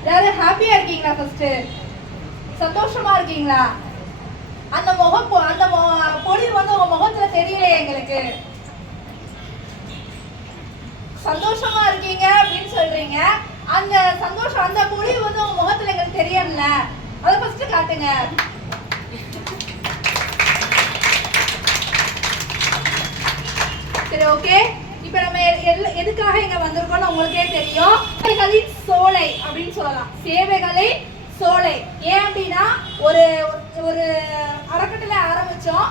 எல்லாரும் ஹாப்பியா இருக்கீங்களா? ஃபர்ஸ்ட் சந்தோஷமா இருக்கீங்களா? அந்த அந்த பொலிவு வந்து உங்க முகத்துல தெரியலையே எங்களுக்கு. சந்தோஷமா இருக்கீங்க அப்படின்னு சொல்றீங்க. அந்த சந்தோஷம், அந்த பொலிவு வந்து உங்க முகத்துல எங்களுக்கு தெரியல. அதை ஃபர்ஸ்ட் காட்டுங்க. சரி, ஓகே. இப்ப நம்ம எதுக்காக இங்க வந்திருக்கோம்னு உங்களுக்கே தெரியும். சேவைகளின் சோலை அப்படின்னு சொல்லலாம். சேவைகளின் சோலை. ஏன் அப்படின்னா ஒரு ஒரு அறக்கட்டளை ஆரம்பிச்சோம்,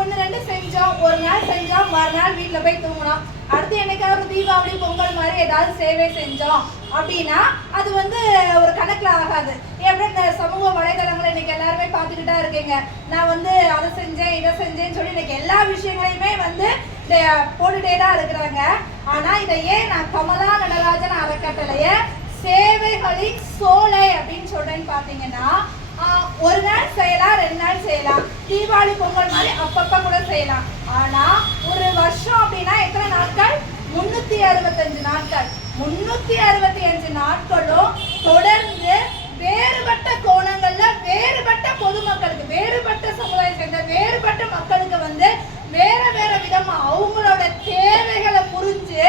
1-2 செஞ்சோம், ஒரு நாள் செஞ்சோம், மறுநாள் வீட்டில் போய் தூங்கினோம். அடுத்து என்னைக்காவது தீபாவளி பொங்கல் மாதிரி ஏதாவது சேவை செஞ்சோம் அப்படின்னா அது வந்து ஒரு கணக்கில் ஆகாது. எப்படி இந்த சமூக வலைதளங்களை இன்னைக்கு எல்லாருமே பார்த்துக்கிட்டா இருக்கீங்க. நான் வந்து அதை செஞ்சேன் இதை செஞ்சேன்னு சொல்லி இன்னைக்கு எல்லா விஷயங்களையுமே வந்து போட்டுட்டே தான் இருக்கிறாங்க. ஆனா இதை ஏன் நான் கமலா நடராஜன் அறக்கட்டளைய சேவைகளின் சோலை அப்படின்னு சொல்றேன்னு பாத்தீங்கன்னா, ஒரு நாள் செய்யலாம், 2 நாள் செய்யலாம், தீபாவளி பொங்கல் மாதிரி அப்பப்ப கூட செய்யலாம். ஆனா ஒரு வருஷம் அப்படின்னா எத்தனை நாட்கள்? 365 நாட்கள். 365 நாட்களும் தொடர்ந்து வேறுபட்ட கோணங்கள்ல வேறுபட்ட பொதுமக்களுக்கு, வேறுபட்ட சமுதாயத்தை சேர்ந்த வேறுபட்ட மக்களுக்கு வந்து வேற வேற விதமா அவங்களோட தேவைகளை புரிஞ்சு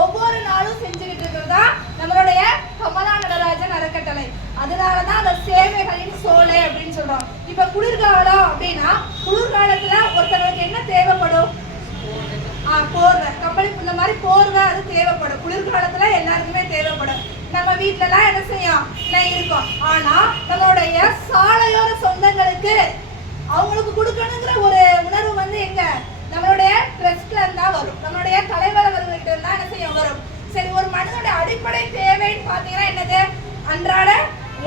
ஒவ்வொரு நாளும் செஞ்சுக்கிட்டு இருக்கிறதா நம்மளுடைய கமலா நடராஜன் அறக்கட்டளை. அதனாலதான் அந்த சேவைகளின் சோலை அப்படின்னு சொல்றோம். இப்ப குளிர்காலம் அப்படின்னா குளிர்காலத்துல ஒருத்தவங்களுக்கு என்ன தேவைப்படும்? போர்வை, கம்பளி, இந்த மாதிரி போர்வை அது தேவைப்படும். குளிர்காலத்துல எல்லாருக்குமே தேவைப்படும். நம்ம வீட்டுல எல்லாம் என்ன செய்யும் இருக்கும். ஆனா நம்மளுடைய சாலையோர சொந்தங்களுக்கு அவங்களுக்கு கொடுக்கணுங்கிற ஒரு உணர்வு வந்து எங்க நம்மளுடைய பிரஸ்ல இருந்தா வரும், நம்மளுடைய தலைவர் அவர்கள்ட்ட இருந்தா என்ன செய்ய வரும். சரி, ஒரு மனிதனுடைய அடிப்படை தேவைன்னு பாத்தீங்கன்னா என்னது? அன்றாட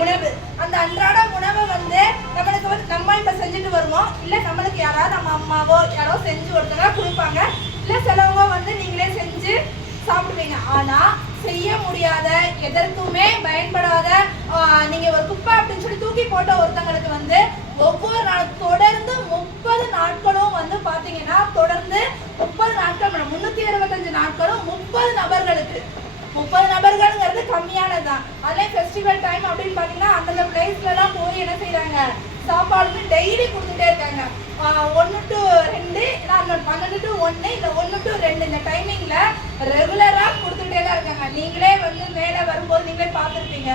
உணவு. அந்த அன்றாட உணவை வந்து நம்மளுக்கு வந்து நம்ம இப்ப செஞ்சுட்டு வருவோம், இல்ல நம்மளுக்கு யாராவது நம்ம அம்மாவோ யாரோ செஞ்சு ஒருத்தங்க கொடுப்பாங்க, இல்ல சிலவங்க வந்து நீங்களே செஞ்சு சாப்பிடுவீங்க. ஆனா செய்ய முடியாத, எதற்குமே பயன்படாத, நீங்க ஒரு குப்பை அப்படின்னு சொல்லி தூக்கி போட்ட ஒருத்தங்களுக்கு வந்து ஒவ்வொரு நாள் தொடர்ந்து 30 நாட்களும் வந்து பாத்தீங்கன்னா தொடர்ந்து 30 நாட்கள் 365 நாட்களும் 30 நபர்களுக்கு. 30 நபர்கள்ங்கிறது கம்மியானதுதான். அதே ஃபெஸ்டிவல் டைம் அப்படின்னு பாத்தீங்கன்னா அந்தந்த பிளேஸ்ல எல்லாம் போய் என்ன செய்யறாங்க, சாப்பாடு டெய்லி கொடுத்துட்டே இருக்காங்க. 1 to 2, 12 to 1, இல்ல 1 to 2 இந்த டைமிங்ல ரெகுலரா கொடுத்துட்டே தான் இருக்காங்க. நீங்களே வந்து மேல வரும்போது நீங்களே பார்த்துருப்பீங்க.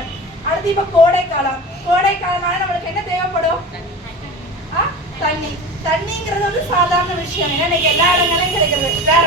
அடுத்து இப்ப கோடைக்காலம். கோடைக்காலம்னால நம்மளுக்கு என்ன தேவைப்படும்? தண்ணி. தண்ணிங்கிறது வந்து சாதாரண விஷயம். ஏன்னா இன்னைக்கு எல்லா இடங்களையும் கிடைக்கிறது. வேற